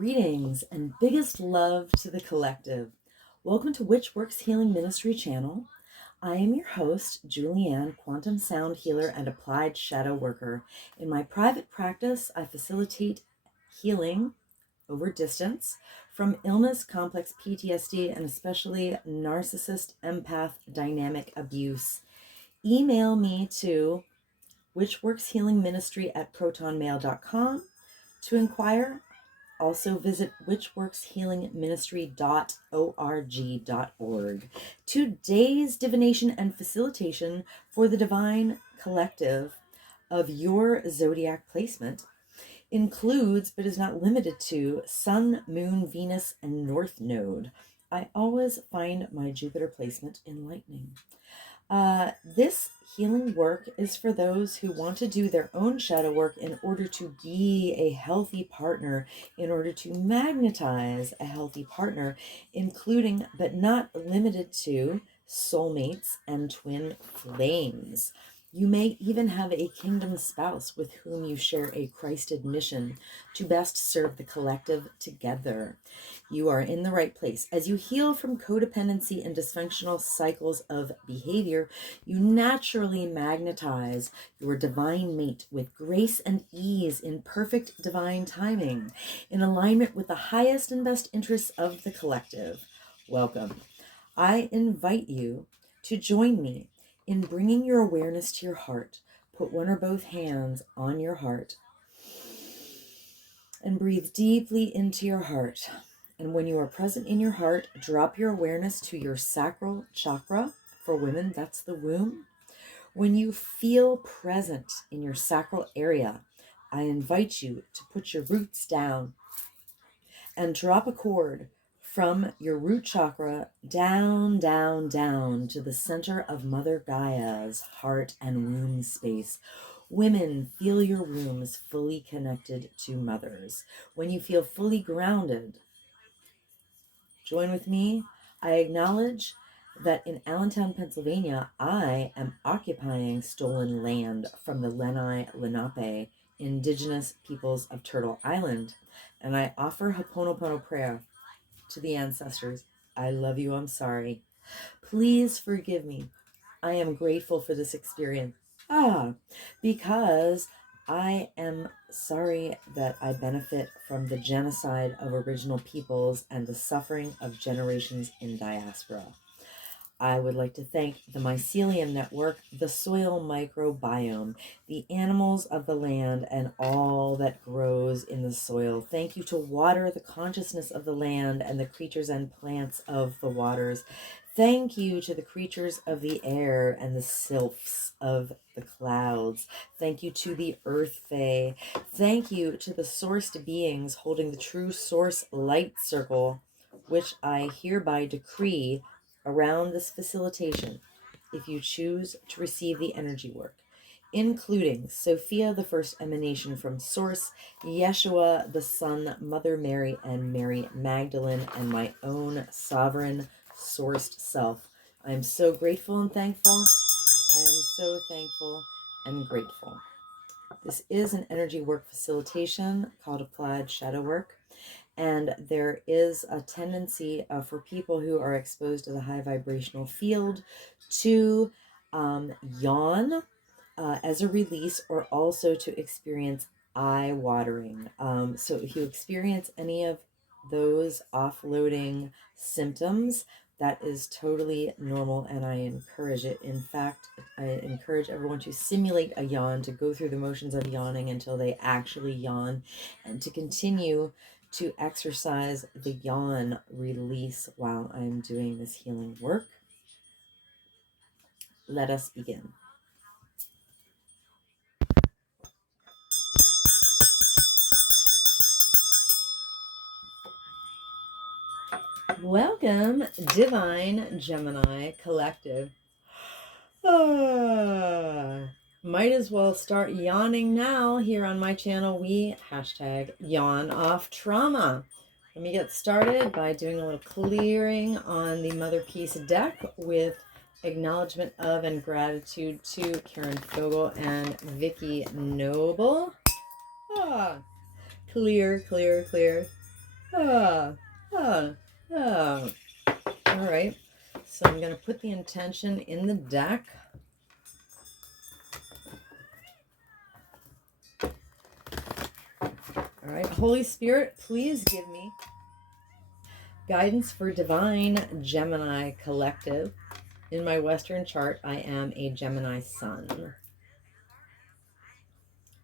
Greetings and biggest love to the collective. Welcome to Which Works Healing Ministry channel. I am your host, Julianne, quantum sound healer and applied shadow worker. In my private practice, I facilitate healing over distance from illness, complex PTSD, and especially narcissist, empath, dynamic abuse. Email me to whichworkshealingministry@protonmail.com to inquire. Also visit whichworkshealingministry.org.org. Today's divination and facilitation for the divine collective of your zodiac placement includes, but is not limited to, Sun, Moon, Venus, and North Node. I always find my Jupiter placement enlightening. This healing work is for those who want to do their own shadow work in order to be a healthy partner, in order to magnetize a healthy partner, including but not limited to soulmates and twin flames. You may even have a kingdom spouse with whom you share a Christed mission to best serve the collective together. You are in the right place. As you heal from codependency and dysfunctional cycles of behavior, you naturally magnetize your divine mate with grace and ease in perfect divine timing, in alignment with the highest and best interests of the collective. Welcome. I invite you to join me in bringing your awareness to your heart. Put one or both hands on your heart and breathe deeply into your heart. And when you are present in your heart, drop your awareness to your sacral chakra. For women, that's the womb. When you feel present in your sacral area, I invite you to put your roots down and drop a cord from your root chakra down, down, down to the center of Mother Gaia's heart and womb space. Women, feel your wombs fully connected to mothers. When you feel fully grounded, join with me. I acknowledge that in Allentown, Pennsylvania, I am occupying stolen land from the Lenni Lenape, indigenous peoples of Turtle Island, and I offer Ho'oponopono prayer to the ancestors. I love you, I'm sorry. Please forgive me. I am grateful for this experience. Because I am sorry that I benefit from the genocide of original peoples and the suffering of generations in diaspora. I would like to thank the Mycelium Network, the soil microbiome, the animals of the land, and all that grows in the soil. Thank you to water, the consciousness of the land, and the creatures and plants of the waters. Thank you to the creatures of the air and the sylphs of the clouds. Thank you to the Earth Fae. Thank you to the sourced beings holding the true source light circle, which I hereby decree around this facilitation, if you choose to receive the energy work, including Sophia, the first emanation from Source, Yeshua, the Son, Mother Mary, and Mary Magdalene, and my own sovereign sourced self. I am so grateful and thankful. I am so thankful and grateful. This is an energy work facilitation called Applied Shadow Work. And there is a tendency for people who are exposed to the high vibrational field to yawn as a release, or also to experience eye watering. So if you experience any of those offloading symptoms, that is totally normal, and I encourage it. In fact, I encourage everyone to simulate a yawn, to go through the motions of yawning until they actually yawn, and to continue to exercise the yawn release while I'm doing this healing work. Let us begin. Welcome, Divine Gemini Collective. Might as well start yawning now. Here on my channel, we #yawn off trauma. Let me get started by doing a little clearing on the Mother Peace deck with acknowledgement of and gratitude to Karen Fogel and Vicky Noble. Clear, clear, clear. Ah, ah, ah. All right. So I'm going to put the intention in the deck. All right. Holy Spirit, please give me guidance for divine Gemini collective. In my Western chart, I am a Gemini sun.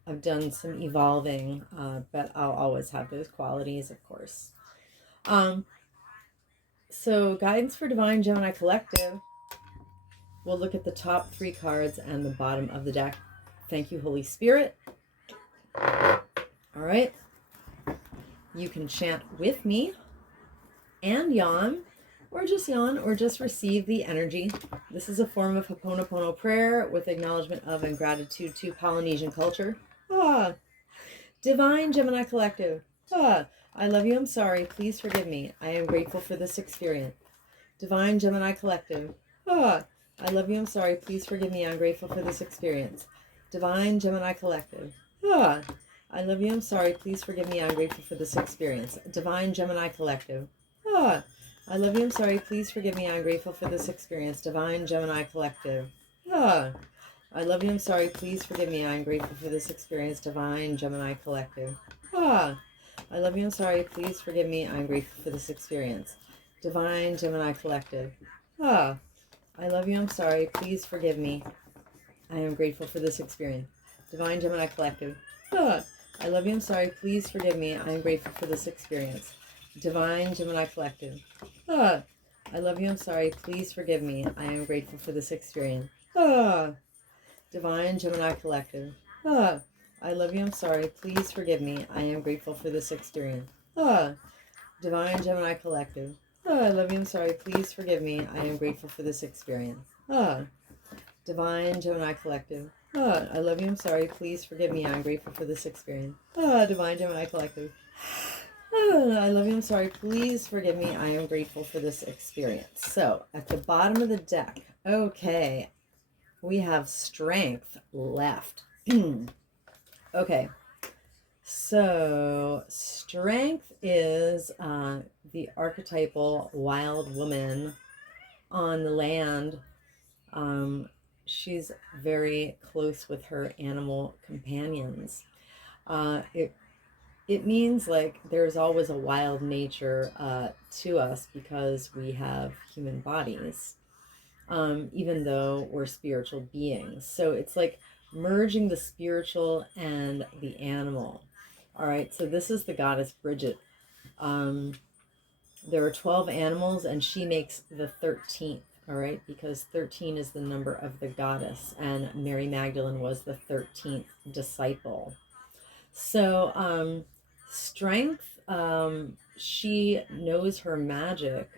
I've done some evolving, but I'll always have those qualities, of course. So guidance for divine Gemini collective. We'll look at the top 3 cards and the bottom of the deck. Thank you, Holy Spirit. All right. You can chant with me and yawn, or just yawn, or just receive the energy. This is a form of Ho'oponopono prayer with acknowledgement of and gratitude to Polynesian culture. Ah, divine Gemini collective. Ah, I love you. I'm sorry. Please forgive me. I am grateful for this experience. Divine Gemini collective. Ah, I love you. I'm sorry. Please forgive me. I'm grateful for this experience. Divine Gemini collective. Ah, I love you. I'm sorry. Please forgive me. I'm grateful for this experience. Divine Gemini collective. Ah, I love you. I'm sorry. Please forgive me. I'm grateful for this experience. Divine Gemini collective. Ah, I love you. I'm sorry. Please forgive me. I'm grateful for this experience. Divine Gemini collective. Ah, I love you. I'm sorry. Please forgive me. I'm grateful for this experience. Divine Gemini collective. Ah, I love you. I'm sorry. Please forgive me. I am grateful for this experience. Divine Gemini collective. Ah, I love you. I'm sorry. Please forgive me. I am grateful for this experience. Divine Gemini collective. Ah, I love you. I'm sorry. Please forgive me. I am grateful for this experience. Ah, Divine Gemini collective. Ah, I love you. I'm sorry. Please forgive me. I am grateful for this experience. Ah, Divine Gemini collective. Ah, I love you. I'm sorry. Please forgive me. I am grateful for this experience. Ah, Divine Gemini collective. Ah, I love you. I'm sorry. Please forgive me. I'm grateful for this experience. Ah, Divine Gemini collective. Ah, I love you. I'm sorry. Please forgive me. I am grateful for this experience. So at the bottom of the deck, okay, we have strength left. Okay. So strength is the archetypal wild woman on the land. She's very close with her animal companions. It means like there's always a wild nature to us because we have human bodies, even though we're spiritual beings. So it's like merging the spiritual and the animal. All right, so this is the goddess Bridget. There are 12 animals, and she makes the 13th, all right, because 13 is the number of the goddess, and Mary Magdalene was the 13th disciple. So, strength, she knows her magic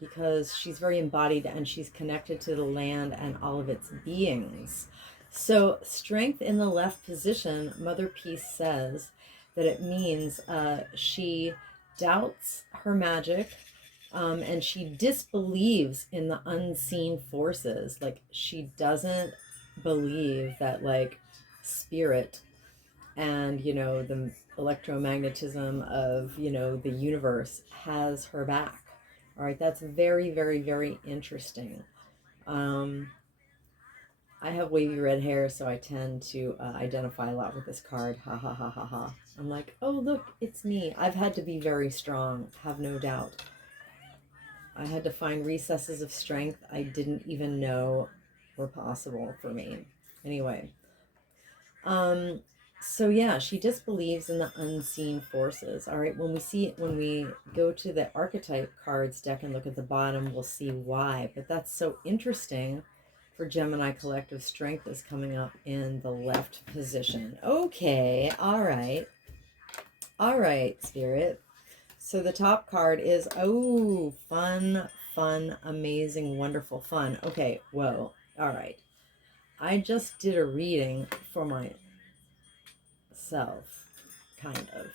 because she's very embodied and she's connected to the land and all of its beings. So, strength in the left position, Mother Peace says that it means she doubts her magic, and she disbelieves in the unseen forces. Like, she doesn't believe that, like, spirit and, you know, the electromagnetism of, you know, the universe has her back. All right, that's very, very, very interesting. I have wavy red hair, so I tend to identify a lot with this card. Ha ha ha ha ha. I'm like, oh, look, it's me. I've had to be very strong, have no doubt. I had to find recesses of strength I didn't even know were possible for me. Anyway, so yeah, she disbelieves in the unseen forces. All right, when we go to the archetype cards deck and look at the bottom, we'll see why. But that's so interesting. For Gemini collective, strength is coming up in the left position. Okay, all right, Spirit. So the top card is, oh, fun, amazing, wonderful, fun. Okay, whoa, all right. I just did a reading for myself, kind of.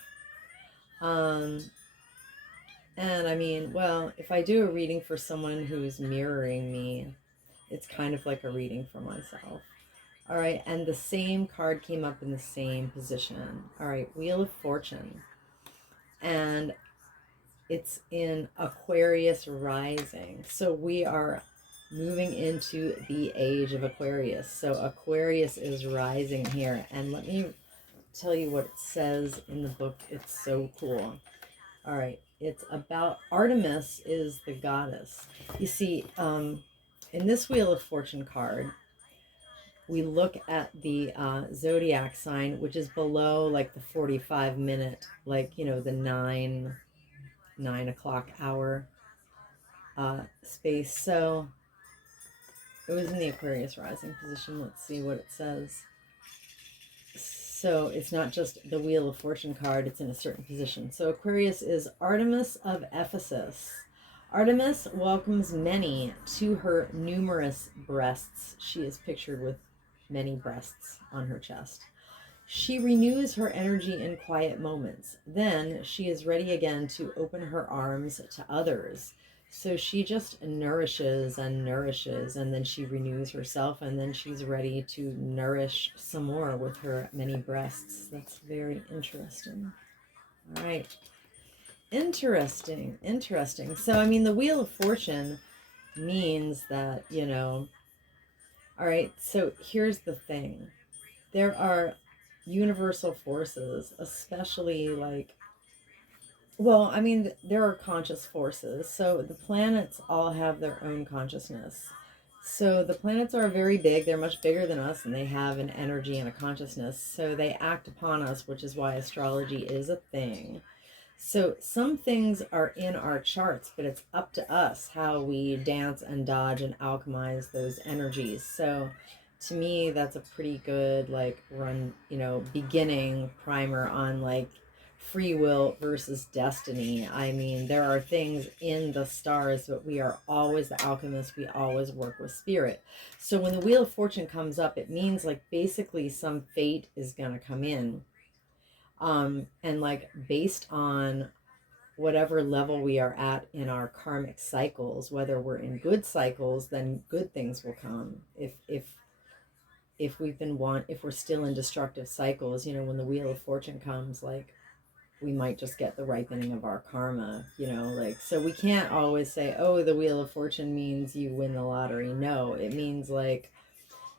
And I mean, well, if I do a reading for someone who's mirroring me, it's kind of like a reading for myself. All right, and the same card came up in the same position. All right, Wheel of Fortune. And it's in Aquarius rising. So we are moving into the age of Aquarius. So Aquarius is rising here. And let me tell you what it says in the book. It's so cool. All right. It's about Artemis is the goddess. You see, in this Wheel of Fortune card, we look at the zodiac sign, which is below like the 45-minute, like, you know, the 9 o'clock hour space. So it was in the Aquarius rising position. Let's see what it says. So it's not just the Wheel of Fortune card, it's in a certain position. So Aquarius is Artemis of Ephesus. Artemis welcomes many to her numerous breasts. She is pictured with many breasts on her chest. She renews her energy in quiet moments. Then she is ready again to open her arms to others. So she just nourishes and nourishes, and then she renews herself, and then she's ready to nourish some more with her many breasts. That's very interesting. All right. Interesting. Interesting. So, I mean, the Wheel of Fortune means that, you know, all right, so here's the thing. There are universal forces, especially like, well, I mean, there are conscious forces. So the planets all have their own consciousness. So the planets are very big. They're much bigger than us, and they have an energy and a consciousness. So they act upon us, which is why astrology is a thing. So some things are in our charts, but it's up to us how we dance and dodge and alchemize those energies. So to me, that's a pretty good, like, run, you know, beginning primer on like free will versus destiny. I mean, there are things in the stars, but we are always the alchemists. We always work with spirit. So when the Wheel of Fortune comes up, it means like basically some fate is going to come in. And like based on whatever level we are at in our karmic cycles, whether we're in good cycles, then good things will come. If we're still in destructive cycles, you know, when the Wheel of Fortune comes, like we might just get the ripening of our karma, you know, like, so we can't always say, oh, the Wheel of Fortune means you win the lottery. No, it means like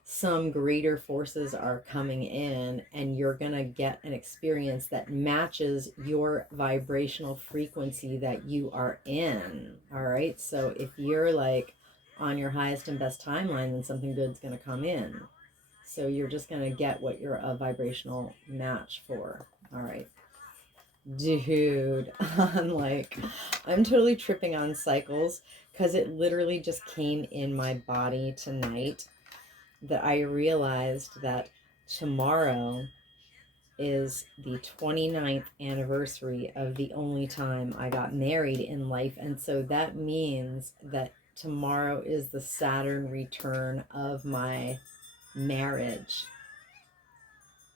some greater forces are coming in, and you're going to get an experience that matches your vibrational frequency that you are in. All right. So if you're like on your highest and best timeline, then something good's going to come in. So you're just going to get what you're a vibrational match for. All right. Dude, I'm totally tripping on cycles because it literally just came in my body tonight that I realized that tomorrow is the 29th anniversary of the only time I got married in life. And so that means that tomorrow is the Saturn return of my marriage.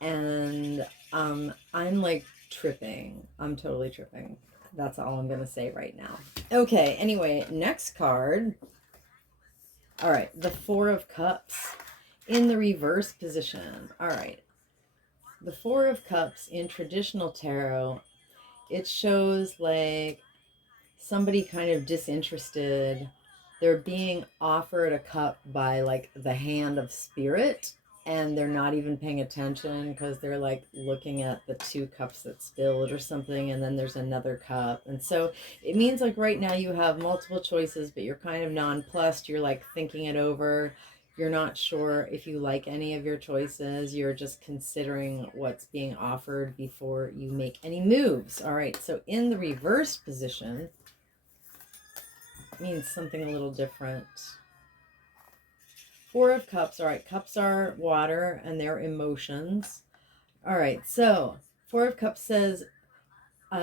And I'm like tripping. I'm totally tripping. That's all I'm going to say right now. Okay, anyway, next card. All right, the Four of Cups in the reverse position. All right. The Four of Cups in traditional tarot, it shows like somebody kind of disinterested. They're being offered a cup by like the hand of spirit, and they're not even paying attention because they're like looking at the two cups that spilled or something, and then there's another cup. And so it means like right now you have multiple choices, but you're kind of nonplussed. You're like thinking it over. You're not sure if you like any of your choices. You're just considering what's being offered before you make any moves. All right, so in the reverse position means something a little different. Four of Cups. All right, cups are water and they're emotions. All right, so Four of Cups says,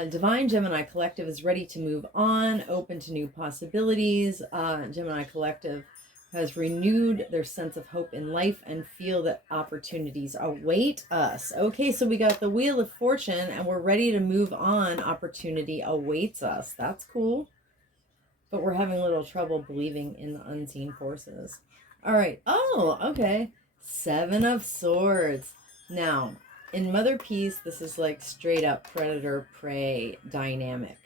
Divine Gemini Collective is ready to move on, open to new possibilities. Gemini Collective has renewed their sense of hope in life and feel that opportunities await us. Okay, so we got the Wheel of Fortune and we're ready to move on. Opportunity awaits us. That's cool. But we're having a little trouble believing in the unseen forces. All right. Oh, okay. Seven of Swords. Now, in Mother Peace, this is like straight up predator prey dynamic.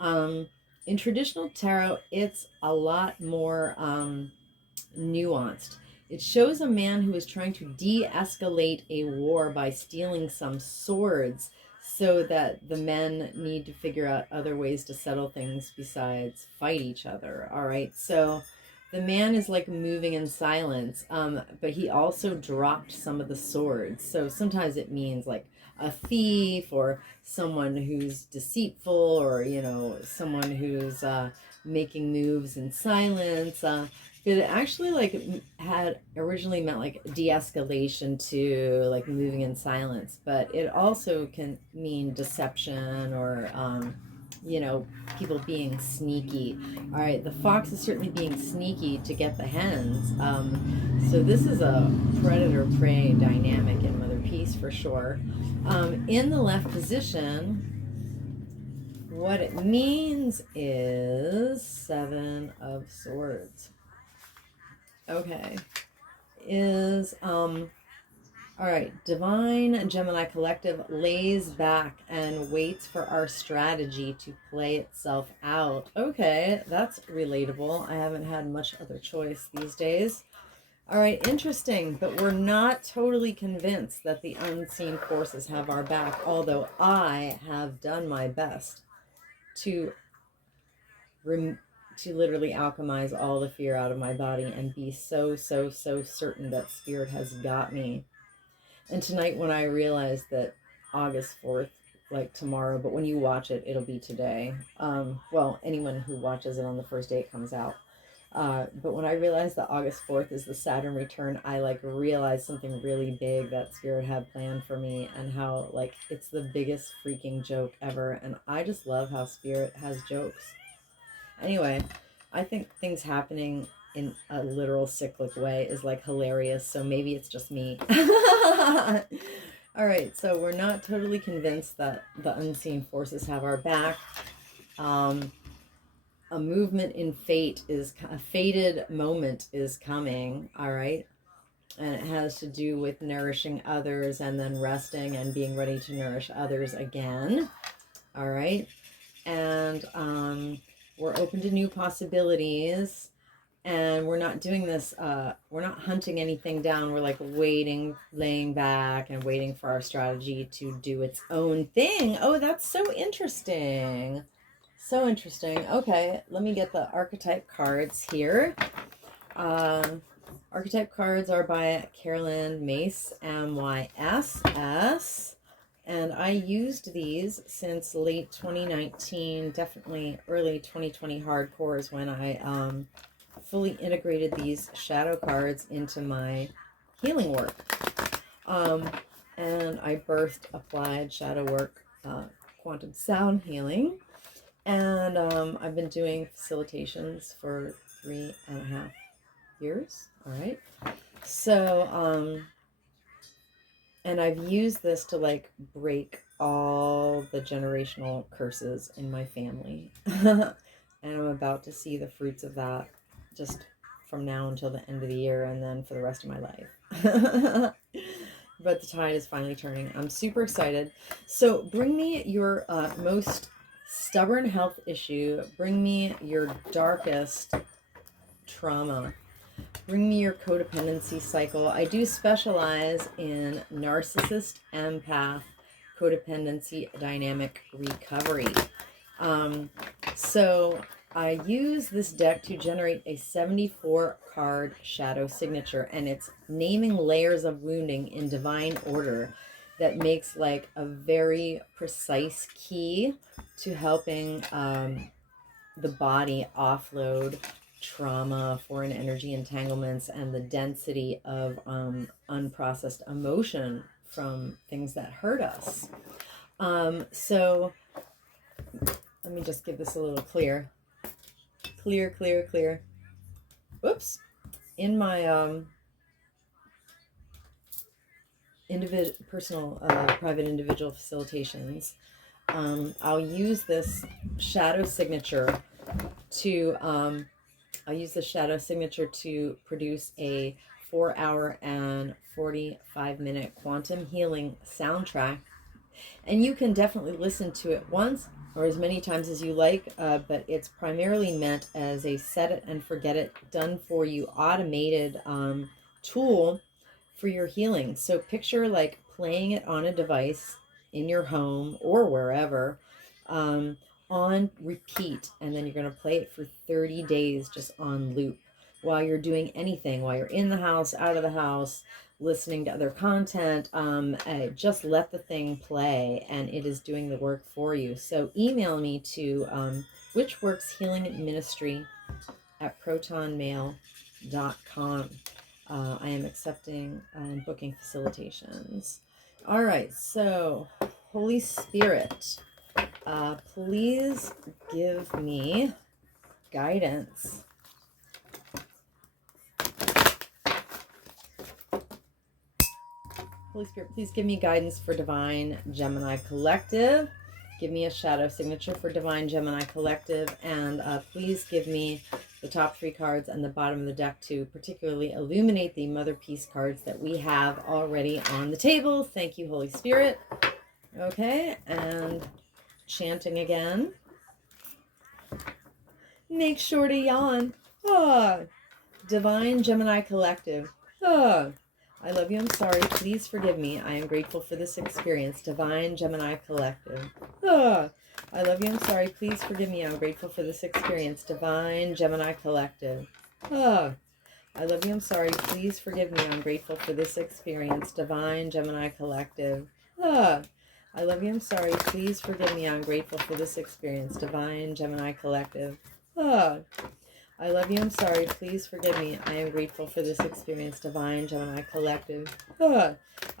In traditional tarot, it's a lot more nuanced. It shows a man who is trying to de-escalate a war by stealing some swords, so that the men need to figure out other ways to settle things besides fight each other. All right. So the man is like moving in silence, but he also dropped some of the swords. So sometimes it means like a thief, or someone who's deceitful, or, you know, someone who's making moves in silence. But it actually like had originally meant like de-escalation to like moving in silence, but it also can mean deception, or you know, people being sneaky. All right, the fox is certainly being sneaky to get the hens. So this is a predator-prey dynamic in Mother Peace for sure. In the left position, what it means is Seven of Swords. Okay. Is all right, Divine Gemini Collective lays back and waits for our strategy to play itself out. Okay, that's relatable. I haven't had much other choice these days. All right, interesting, but we're not totally convinced that the unseen forces have our back, although I have done my best to literally alchemize all the fear out of my body and be so certain that spirit has got me. And tonight, when I realized that August 4th, like tomorrow, but when you watch it, it'll be today. Well, anyone who watches it on the first day it comes out. But when I realized that August 4th is the Saturn return, I like realized something really big that Spirit had planned for me, and how like it's the biggest freaking joke ever. And I just love how Spirit has jokes. Anyway, I think things happening in a literal cyclic way is like hilarious, so maybe it's just me. All right, so we're not totally convinced that the unseen forces have our back. A movement in fate is a fated moment is coming. All right, and it has to do with nourishing others and then resting and being ready to nourish others again. All right, and we're open to new possibilities, and we're not doing this, we're not hunting anything down. We're like waiting, laying back and waiting for our strategy to do its own thing. Oh, that's so interesting. So interesting. Okay, let me get the archetype cards here. Archetype cards are by Carolyn Mace, MYSS. And I used these since late 2019, definitely early 2020 hardcore is when I fully integrated these shadow cards into my healing work. And I birthed applied shadow work, quantum sound healing. And I've been doing facilitations for 3.5 years. All right. So, and I've used this to like break all the generational curses in my family. And I'm about to see the fruits of that just from now until the end of the year, and then for the rest of my life. But the tide is finally turning. I'm super excited. So bring me your most stubborn health issue. Bring me your darkest trauma. Bring me your codependency cycle. I do specialize in narcissist, empath, codependency, dynamic recovery. So I use this deck to generate a 74 card shadow signature, and it's naming layers of wounding in divine order that makes like a very precise key to helping the body offload trauma, foreign energy entanglements, and the density of unprocessed emotion from things that hurt us. So let me just give this a little clear. Whoops. In my private individual facilitations, I'll use this shadow signature to produce a 4-hour and 45-minute quantum healing soundtrack. And you can definitely listen to it once, or as many times as you like, but it's primarily meant as a set it and forget it, done for you, automated tool for your healing. So picture like playing it on a device in your home or wherever, um, on repeat, and then you're going to play it for 30 days just on loop while you're doing anything, while you're in the house, out of the house, listening to other content. Just let the thing play, and it is doing the work for you. So email me to witchworkshealingministry at protonmail.com. I am accepting and booking facilitations. All right, so Holy Spirit, please give me guidance. Holy Spirit, please give me guidance for Divine Gemini Collective. Give me a shadow signature for Divine Gemini Collective. And please give me the top 3 cards and the bottom of the deck to particularly illuminate the Mother Peace cards that we have already on the table. Thank you, Holy Spirit. Okay, and chanting again. Make sure to yawn. Divine Gemini Collective. I love you, I'm sorry, please forgive me. I am grateful for this experience. Divine Gemini Collective. I love you, I'm sorry, please forgive me. I'm grateful for this experience. Divine Gemini Collective. I love you, I'm sorry, please forgive me. I'm grateful for this experience. Divine Gemini Collective. I love you, I'm sorry, please forgive me. I'm grateful for this experience. Divine Gemini Collective. I love you, I'm sorry, please forgive me. I am grateful for this experience. Divine Gemini Collective. I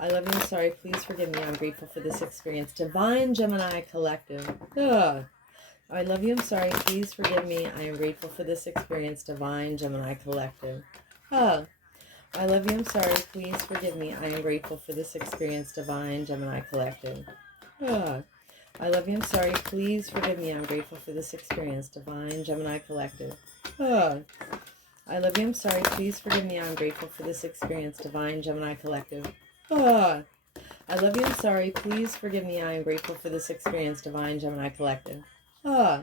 love you, I'm sorry, please forgive me. I'm grateful for this experience. Divine Gemini Collective. I love you, I'm sorry, please forgive me. I am grateful for this experience. Divine Gemini Collective. I love you, I'm sorry, please forgive me. I am grateful for this experience. Divine Gemini Collective. I love you, I'm sorry, please forgive me. I'm grateful for this experience. Divine Gemini Collective. I love you, I'm sorry, please forgive me. I'm grateful for this experience. Divine Gemini Collective. I love you, I'm sorry, please forgive me. I am grateful for this experience. Divine Gemini Collective. I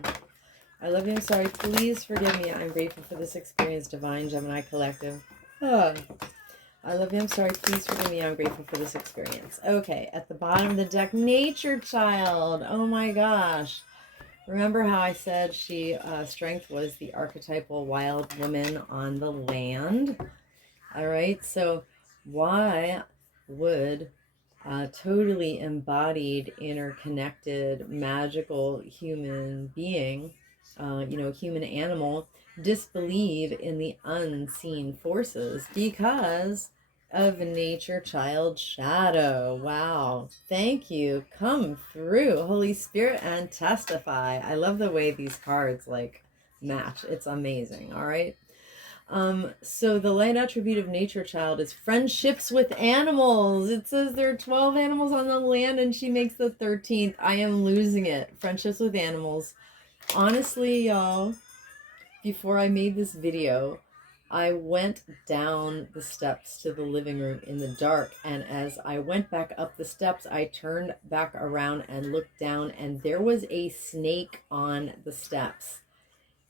love you, I'm sorry, please forgive me. I'm grateful for this experience. Divine Gemini Collective. I love you, I'm sorry, please forgive me. I'm grateful for this experience. Okay, at the bottom of the deck, Nature Child. Oh my gosh. Remember how I said strength was the archetypal wild woman on the land? All right, so why would a totally embodied, interconnected, magical human being, human animal, disbelieve in the unseen forces? Because of Nature Child Shadow. Wow. Thank you. Come through, Holy Spirit, and testify. I love the way these cards like match. It's amazing. All right. So the light attribute of Nature Child is friendships with animals. It says there are 12 animals on the land and she makes the 13th. I am losing it. Friendships with animals. Honestly, y'all, before I made this video, I went down the steps to the living room in the dark, and as I went back up the steps, I turned back around and looked down, and there was a snake on the steps.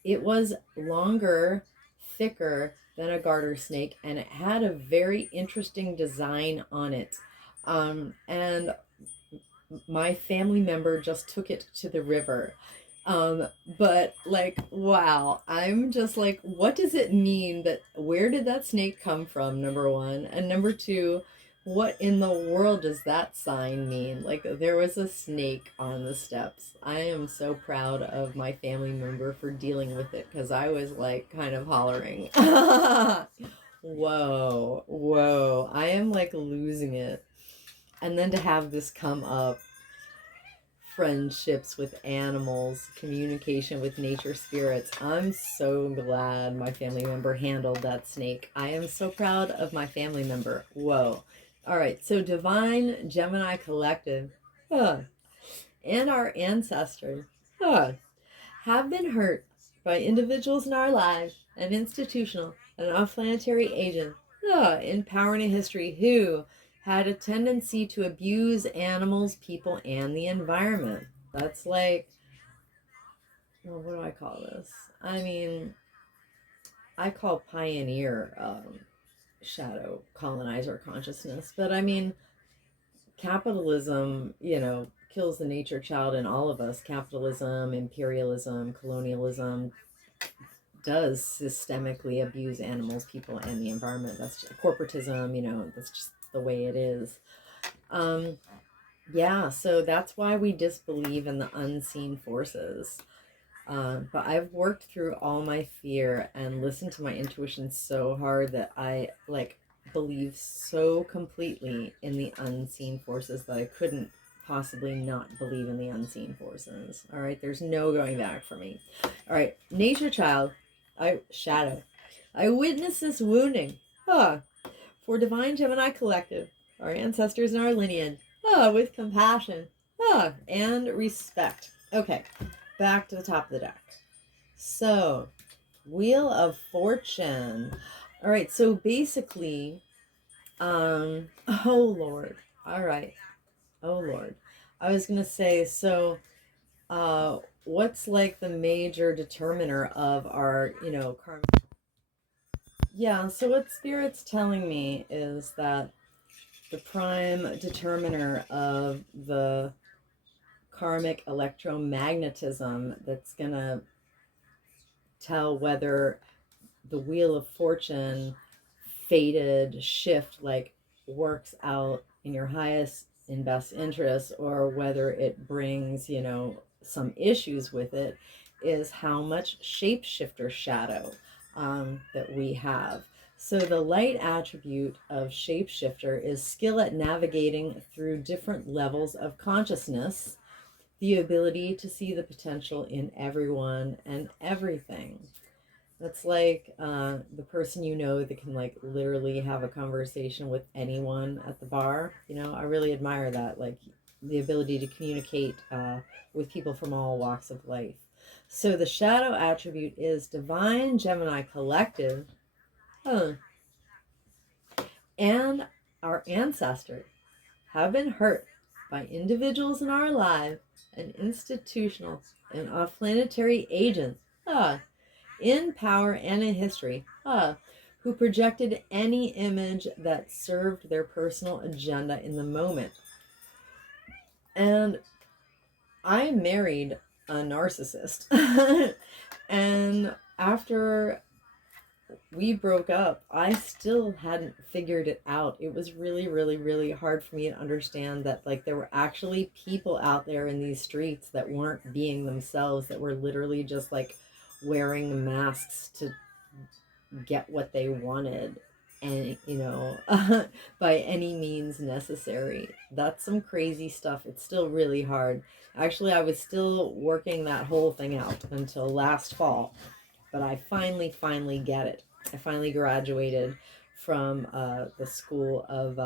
It was longer, thicker than a garter snake, and it had a very interesting design on it. And my family member just took it to the river. But like, wow, I'm just like, what does it mean that, where did that snake come from, number one? And number two, what in the world does that sign mean? Like, there was a snake on the steps. I am so proud of my family member for dealing with it, because I was like kind of hollering. Whoa, I am like losing it. And then to have this come up, friendships with animals, communication with nature spirits. I'm so glad my family member handled that snake. I am so proud of my family member. Whoa. All right, so Divine Gemini Collective and our ancestors have been hurt by individuals in our lives and institutional and off-planetary agents in power and in history who had a tendency to abuse animals, people, and the environment. That's like, well, what do I call this? I mean, I call pioneer shadow colonizer consciousness, but I mean, capitalism, kills the nature child in all of us. Capitalism, imperialism, colonialism does systemically abuse animals, people, and the environment. That's just, corporatism, that's just the way it is. Yeah, so that's why we disbelieve in the unseen forces. But I've worked through all my fear and listened to my intuition so hard that I believe so completely in the unseen forces that I couldn't possibly not believe in the unseen forces. All right, there's no going back for me. All right, nature child, shadow. I witness this wounding. For divine Gemini collective, our ancestors and our lineage. With compassion. And respect. Okay, back to the top of the deck. So, Wheel of Fortune. All right, so basically, oh Lord. All right. Oh Lord. I was going to say, so, what's like the major determiner of our, karma? Yeah, so what Spirit's telling me is that the prime determiner of the karmic electromagnetism that's going to tell whether the Wheel of Fortune fated shift works out in your highest and best interest, or whether it brings some issues with it, is how much shapeshifter shadow that we have. So the light attribute of shapeshifter is skill at navigating through different levels of consciousness, the ability to see the potential in everyone and everything. That's like the person that can literally have a conversation with anyone at the bar. I really admire that, the ability to communicate with people from all walks of life. So the shadow attribute is divine Gemini collective. And our ancestors have been hurt by individuals in our lives and institutional and planetary agents in power and in history who projected any image that served their personal agenda in the moment. And I married a narcissist. And after we broke up, I still hadn't figured it out. It was really, really, really hard for me to understand that there were actually people out there in these streets that weren't being themselves, that were literally just wearing masks to get what they wanted, and by any means necessary. That's some crazy stuff. It's still really hard. Actually, I was still working that whole thing out until last fall, but I finally get it. I finally graduated from the school of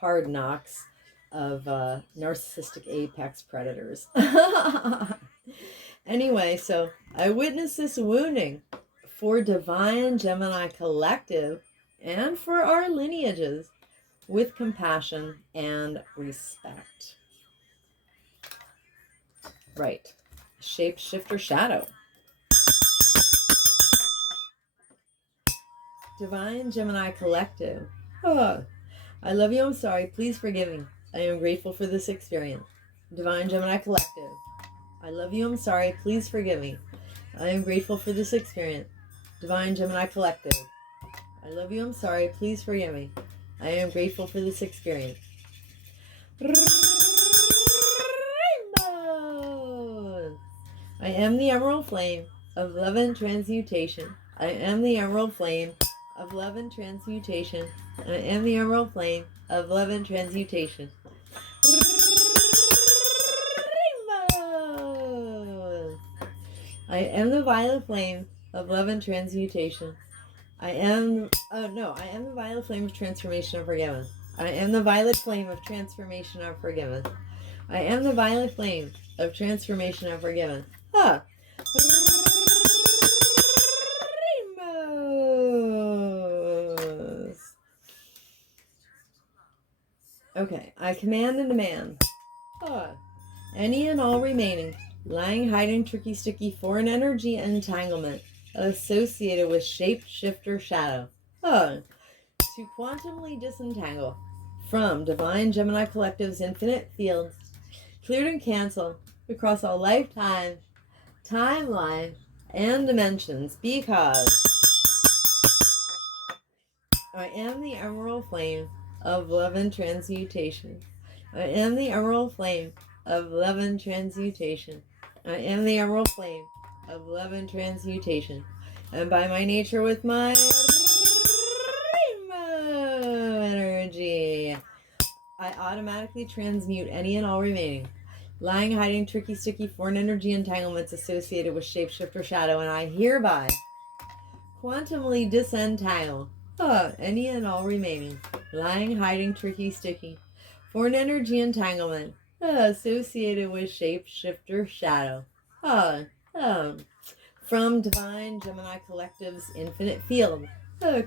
hard knocks of narcissistic apex predators. Anyway, so I witnessed this wounding for divine Gemini collective and for our lineages with compassion and respect. Right. Shapeshifter shadow. Divine Gemini collective. I love you, I'm sorry, please forgive me. I am grateful for this experience. Divine Gemini collective. I love you, I'm sorry, please forgive me. I am grateful for this experience. Divine Gemini collective. I love you, I'm sorry, please forgive me. I am grateful for this experience. Rainbow. I am the emerald flame of love and transmutation. I am the emerald flame of love and transmutation. I am the emerald flame of love and transmutation. Rainbow. I am the violet flame of love and transmutation. I am the violet flame of transformation of forgiveness. I am the violet flame of transformation of forgiveness. I am the violet flame of transformation of forgiveness. Rainbows. Okay, I command and demand any and all remaining Lying, hiding, tricky, sticky, foreign energy entanglement associated with shape-shifter shadow. To quantumly disentangle from Divine Gemini Collective's infinite fields, cleared and canceled across all lifetimes, timelines, and dimensions, because I am the emerald flame of love and transmutation. I am the emerald flame of love and transmutation. I am the emerald flame of love and transmutation. And by my nature, with my rainbow energy, I automatically transmute any and all remaining lying, hiding, tricky, sticky, foreign energy entanglements associated with shapeshifter shadow, and I hereby quantumly disentangle any and all remaining lying, hiding, tricky, sticky, foreign energy entanglement associated with shapeshifter shadow from Divine Gemini Collective's infinite field,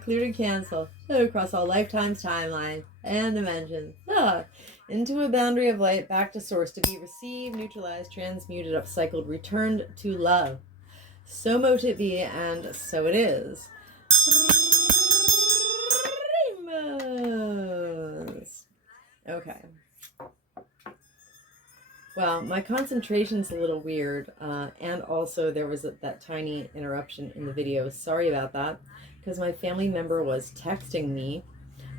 clear and cancel across all lifetimes, timelines, and dimensions, into a boundary of light, back to source, to be received, neutralized, transmuted, upcycled, returned to love. So mote it be, and so it is. Rainbows. Okay. Well, my concentration's a little weird, and also there was that tiny interruption in the video. Sorry about that, because my family member was texting me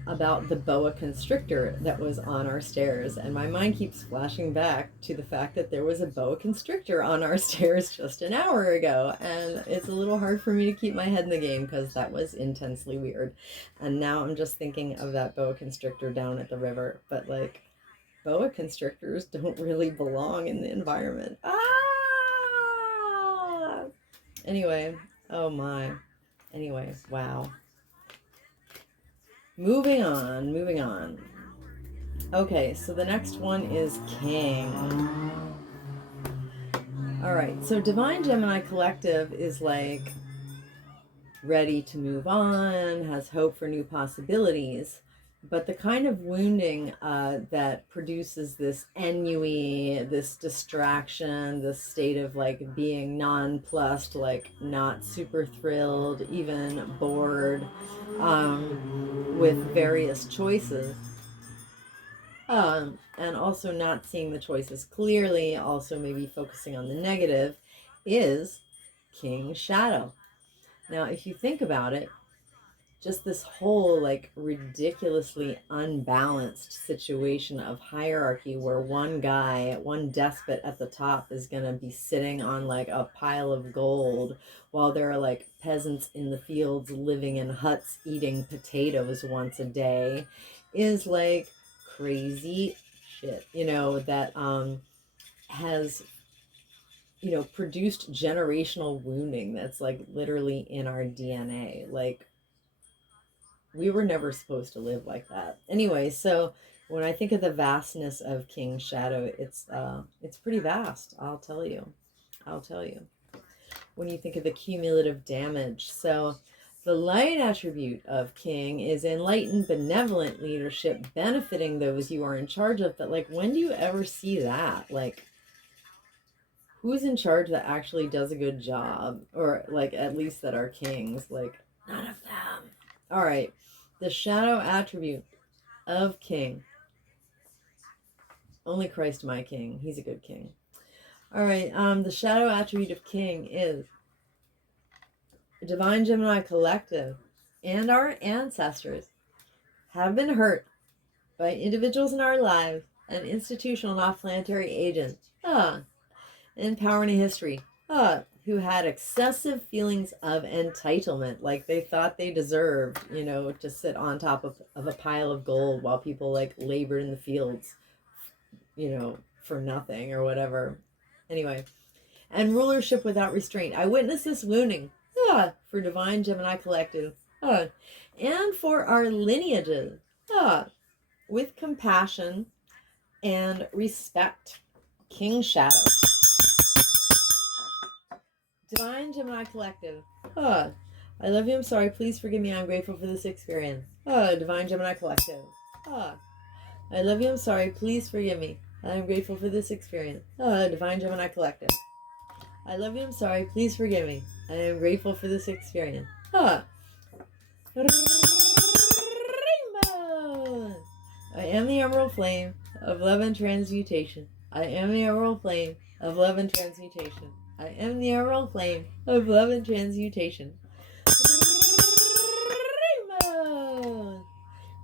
about the boa constrictor that was on our stairs, and my mind keeps flashing back to the fact that there was a boa constrictor on our stairs just an hour ago, and it's a little hard for me to keep my head in the game because that was intensely weird. And now I'm just thinking of that boa constrictor down at the river, but like, boa constrictors don't really belong in the environment. Anyway, oh my. Anyway, wow. Moving on. Okay, so the next one is King. All right, so Divine Gemini Collective is like ready to move on, has hope for new possibilities. But the kind of wounding that produces this ennui, this distraction, this state of like being nonplussed, like not super thrilled, even bored, with various choices, and also not seeing the choices clearly, also maybe focusing on the negative, is King Shadow. Now, if you think about it, just this whole like ridiculously unbalanced situation of hierarchy where one guy, one despot at the top is going to be sitting on like a pile of gold while there are like peasants in the fields living in huts eating potatoes once a day, is like crazy shit, you know, that has, you know, produced generational wounding that's like literally in our DNA. Like, we were never supposed to live like that. Anyway, so when I think of the vastness of King Shadow, it's pretty vast, I'll tell you. When you think of the cumulative damage. So the light attribute of King is enlightened, benevolent leadership, benefiting those you are in charge of. But like, when do you ever see that? Like, who's in charge that actually does a good job? Or like, at least that are kings? Like, none of them. All right. The shadow attribute of King. Only Christ my King. He's a good king. All right. The shadow attribute of King is Divine Gemini Collective and our ancestors have been hurt by individuals in our lives and institutional non-planetary agents in power and history who had excessive feelings of entitlement, like they thought they deserved, you know, to sit on top of a pile of gold while people like labored in the fields, you know, for nothing or whatever. Anyway, and rulership without restraint. I witnessed this wounding for Divine Gemini Collective and for our lineages with compassion and respect. King Shadow. Divine Gemini Collective. I love you. I'm sorry. Please forgive me. I'm grateful for this experience. Divine Gemini Collective. I love you. I'm sorry. Please forgive me. I'm grateful for this experience. Divine Gemini Collective. I love you. I'm sorry. Please forgive me. I am grateful for this experience. Ah. Rainbow. I am the emerald flame of love and transmutation. I am the emerald flame of love and transmutation. I am the emerald flame of love and transmutation. Rainbow.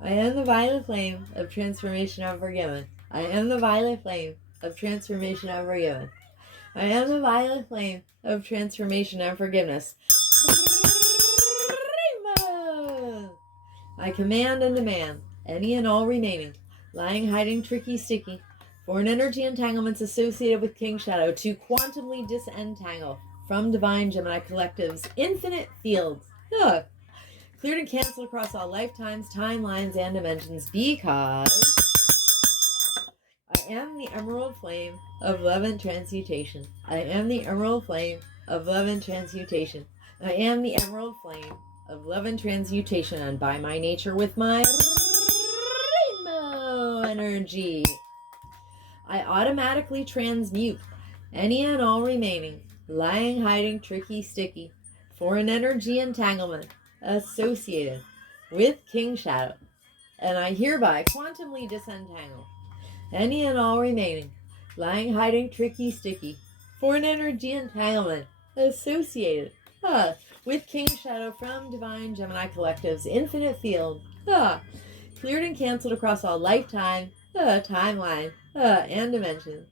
I am the violet flame of transformation and forgiven. I am the violet flame of transformation and forgiven. I am the violet flame of transformation and forgiveness. Rainbow. I command and demand any and all remaining, lying, hiding, tricky, sticky, foreign energy entanglements associated with King Shadow to quantumly disentangle from Divine Gemini Collective's infinite fields. Ugh. Cleared and canceled across all lifetimes, timelines, and dimensions, because I am the emerald flame of love and transmutation. I am the emerald flame of love and transmutation. I am the emerald flame of love and transmutation, and by my nature with my rainbow energy, I automatically transmute any and all remaining, lying, hiding, tricky, sticky, foreign energy entanglement associated with King Shadow, and I hereby quantumly disentangle any and all remaining, lying, hiding, tricky, sticky, foreign energy entanglement associated with King Shadow from Divine Gemini Collective's infinite field, cleared and canceled across all lifetime, timeline, and dimension,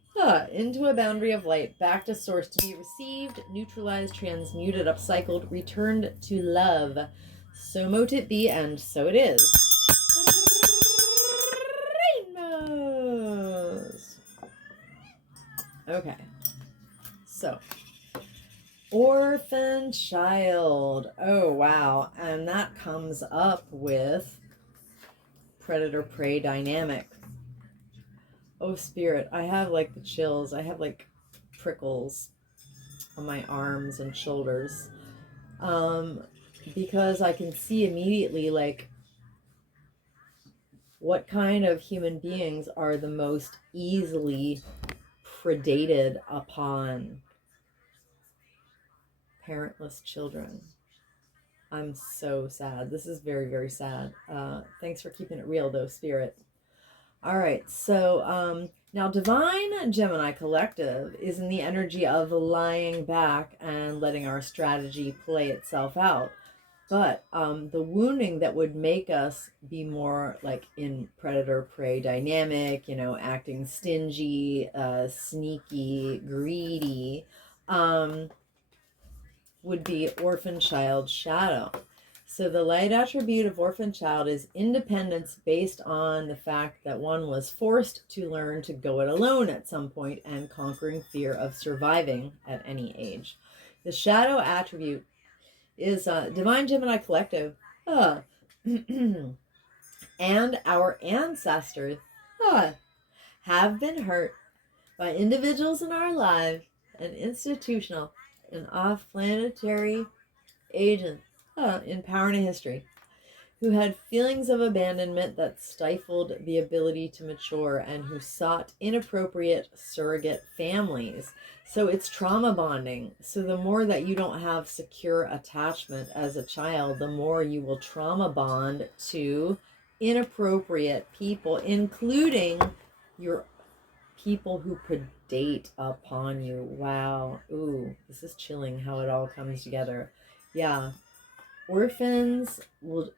into a boundary of light, back to source to be received, neutralized, transmuted, upcycled, returned to love. So mote it be, and so it is. Rainbows. Okay. So, orphan child. Oh, wow. And that comes up with predator-prey dynamic. Oh, Spirit, I have like the chills. I have like prickles on my arms and shoulders. Because I can see immediately like what kind of human beings are the most easily predated upon. Parentless children. I'm so sad. This is very, very sad. Thanks for keeping it real though, Spirit. All right, so now Divine Gemini Collective is in the energy of lying back and letting our strategy play itself out. But the wounding that would make us be more like in predator-prey dynamic, you know, acting stingy, sneaky, greedy, would be orphan child shadow. So the light attribute of orphan child is independence based on the fact that one was forced to learn to go it alone at some point and conquering fear of surviving at any age. The shadow attribute is Divine Gemini Collective and our ancestors have been hurt by individuals in our lives and institutional and off-planetary agents in power and history who had feelings of abandonment that stifled the ability to mature and who sought inappropriate surrogate families. So it's trauma bonding. So the more that you don't have secure attachment as a child, the more you will trauma bond to inappropriate people, including your people who predate upon you. Wow. Ooh, this is chilling how it all comes together. Yeah. Orphans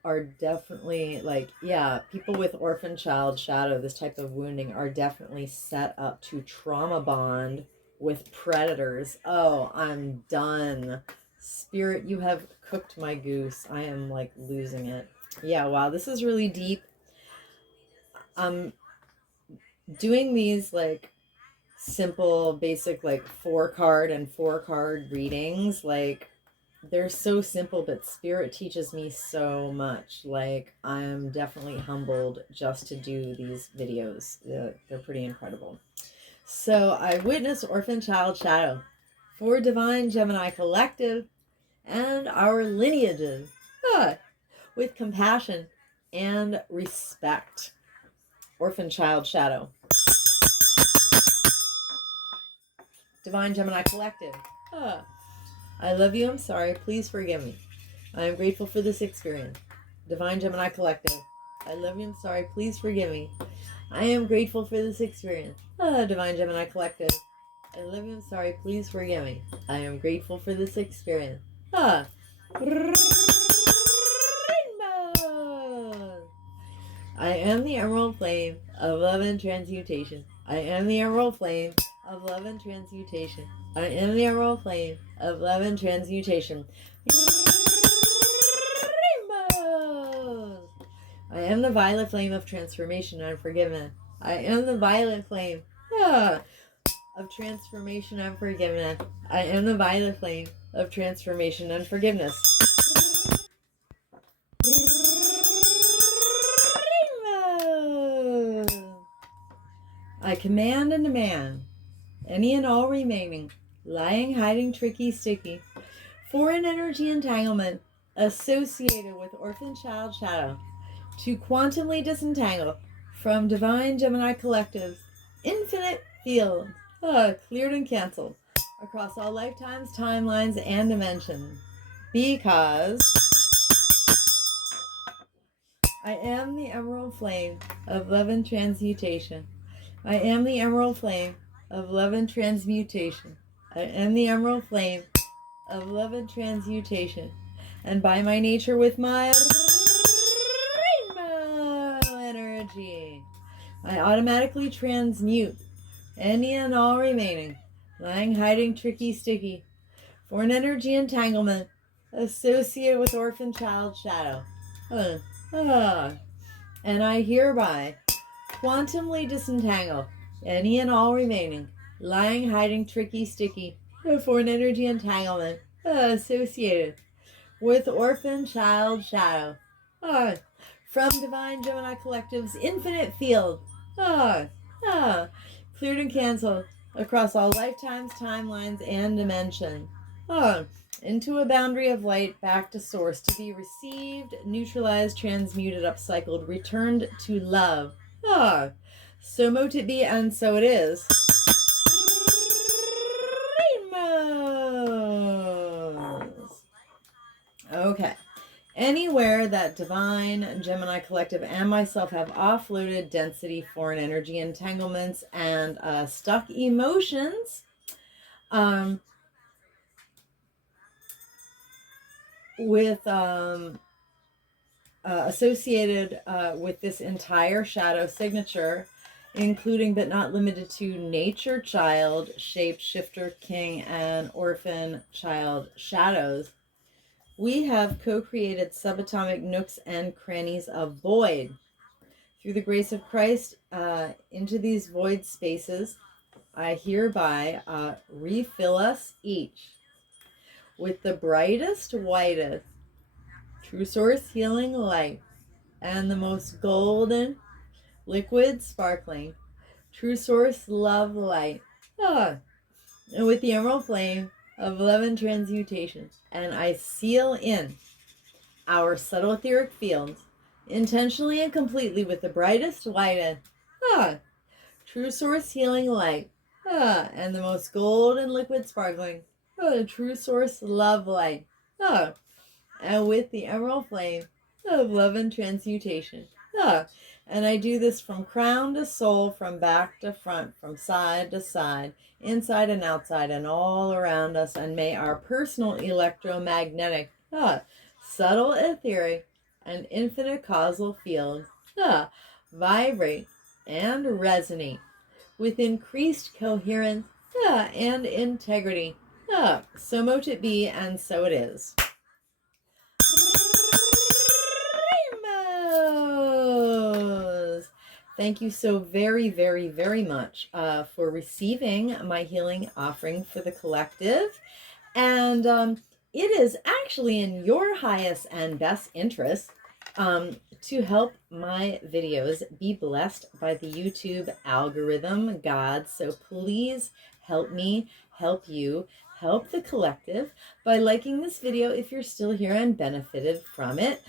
are definitely like, yeah, people with orphan child shadow, this type of wounding, are definitely set up to trauma bond with predators. Oh, I'm done. Spirit, you have cooked my goose. I am like losing it. Yeah, wow, this is really deep. I'm doing these like simple, basic, like 4-card and 4-card readings. Like, they're so simple, but Spirit teaches me so much. Like, I'm definitely humbled just to do these videos. They're pretty incredible. So I witness orphan child shadow for Divine Gemini Collective and our lineages with compassion and respect. Orphan child shadow. Divine Gemini Collective I love you. I'm sorry. Please forgive me. I am grateful for this experience. Divine Gemini Collective. I love you. I'm sorry. Please forgive me. I am grateful for this experience. Divine Gemini Collective. I love you. I'm sorry. Please forgive me. I am grateful for this experience. Rainbow. I am the emerald flame of love and transmutation. I am the emerald flame of love and transmutation. I am the emerald flame of love and transmutation. Rainbows. I am the violet flame of transformation and forgiveness. I am the violet flame of transformation and forgiveness. I am the violet flame of transformation and forgiveness. I command and demand any and all remaining lying, hiding, tricky, sticky, foreign energy entanglement associated with orphan child shadow to quantumly disentangle from Divine Gemini Collective's infinite field, cleared and canceled across all lifetimes, timelines, and dimensions. Because I am the emerald flame of love and transmutation. I am the emerald flame of love and transmutation. I am the emerald flame of love and transmutation. And by my nature, with my rainbow energy, I automatically transmute any and all remaining lying, hiding, tricky, sticky, foreign energy entanglement associated with orphan child shadow. And I hereby quantumly disentangle any and all remaining lying, hiding, tricky, sticky, foreign energy entanglement associated with orphan child shadow from Divine Gemini Collective's infinite field, cleared and canceled across all lifetimes, timelines, and dimensions, into a boundary of light back to source to be received, neutralized, transmuted, upcycled, returned to love. So mote it be, and so it is. Rainbows. Okay. Anywhere that Divine Gemini Collective and myself have offloaded density, foreign energy entanglements, and stuck emotions, with associated with this entire shadow signature, including but not limited to nature child, shapeshifter, king, and orphan child shadows, we have co-created subatomic nooks and crannies of void. Through the grace of Christ, into these void spaces, I hereby refill us each with the brightest, whitest, true source healing light, and the most golden, liquid, sparkling, true source love light. And with the emerald flame of love and transmutation, and I seal in our subtle etheric fields intentionally and completely with the brightest, whitest, true source healing light, and the most golden, liquid, sparkling, true source love light, and with the emerald flame of love and transmutation. And I do this from crown to sole, from back to front, from side to side, inside and outside, and all around us. And may our personal electromagnetic, subtle etheric, and infinite causal fields vibrate and resonate with increased coherence and integrity. So mote it be, and so it is. Rainbows. Thank you so very, very, very much for receiving my healing offering for the collective. And it is actually in your highest and best interest to help my videos be blessed by the YouTube algorithm God. So please help me, help you, help the collective by liking this video if you're still here and benefited from it.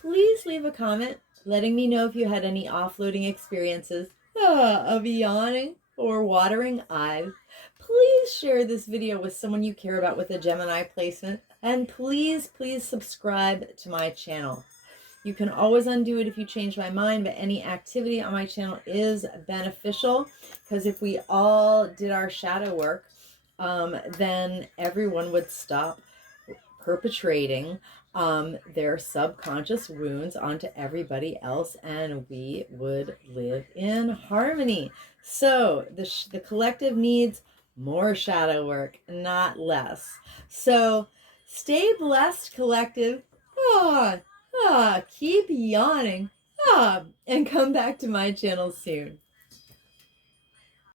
Please leave a comment letting me know if you had any offloading experiences of yawning, or watering eyes, please share this video with someone you care about with a Gemini placement. And please, please subscribe to my channel. You can always undo it if you change my mind, but any activity on my channel is beneficial, because if we all did our shadow work, then everyone would stop perpetrating their subconscious wounds onto everybody else, and we would live in harmony. So the collective needs more shadow work, not less. So stay blessed, collective. Keep yawning. And come back to my channel soon.